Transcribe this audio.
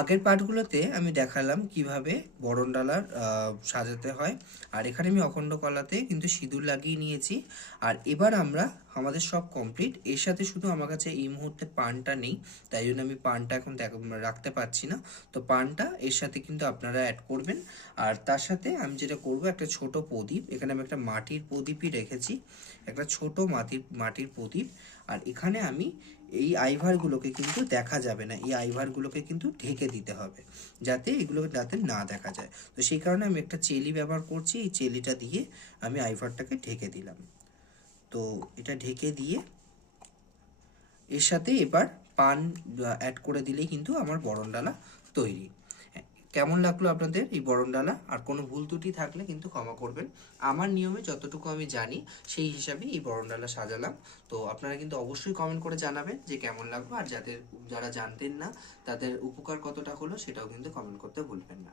আগের পার্টগুলোতে আমি দেখালাম কিভাবে বরণডালার সাজাতে হয়। আর এখানে আমি অখণ্ড কলাতে কিন্তু সিঁদুর লাগিয়ে নিয়েছি। আর এবার আমরা আমাদের সব কমপ্লিট। এর সাথে শুধু আমার কাছে এই মুহূর্তে পানটা নেই, তাই জন্য আমি পানটা এখন রাখতে পারছি না। তো পানটা এর সাথে কিন্তু আপনারা অ্যাড করবেন। আর তার সাথে আমি যেটা করব, একটা ছোট প্রদীপ, এখানে আমি একটা মাটির প্রদীপই রেখেছি, একটা ছোট মাটির প্রদীপ। আর এখানে আমি এই আইভারগুলোকে কিন্তু দেখা যাবে না, এই আইভারগুলোকে কিন্তু ঢেকে দিতে হবে, যাতে এগুলো যাতে না দেখা যায়। তো সেই কারণে আমি একটা চেলি ব্যবহার করছি, এই চেলিটা দিয়ে আমি আইভারটাকে ঢেকে দিলাম। তো এটা ঢেকে দিয়ে এর সাথে এবার পান অ্যাড করে দিলেই কিন্তু আমার বরণডালা তৈরি। কেমন লাগলো আপনাদের এই বরণডালা? আর কোনো ভুল ত্রুটি থাকলে কিন্তু ক্ষমা করবেন। আমার নিয়মে যতটুকু আমি জানি সেই হিসাবে এই বরণডালা সাজালাম। তো আপনারা কিন্তু অবশ্যই কমেন্ট করে জানাবেন যে কেমন লাগলো। আর যারা জানতেন না তাদের উপকার কতটা হলো সেটাও কিন্তু কমেন্ট করতে ভুলবেন না।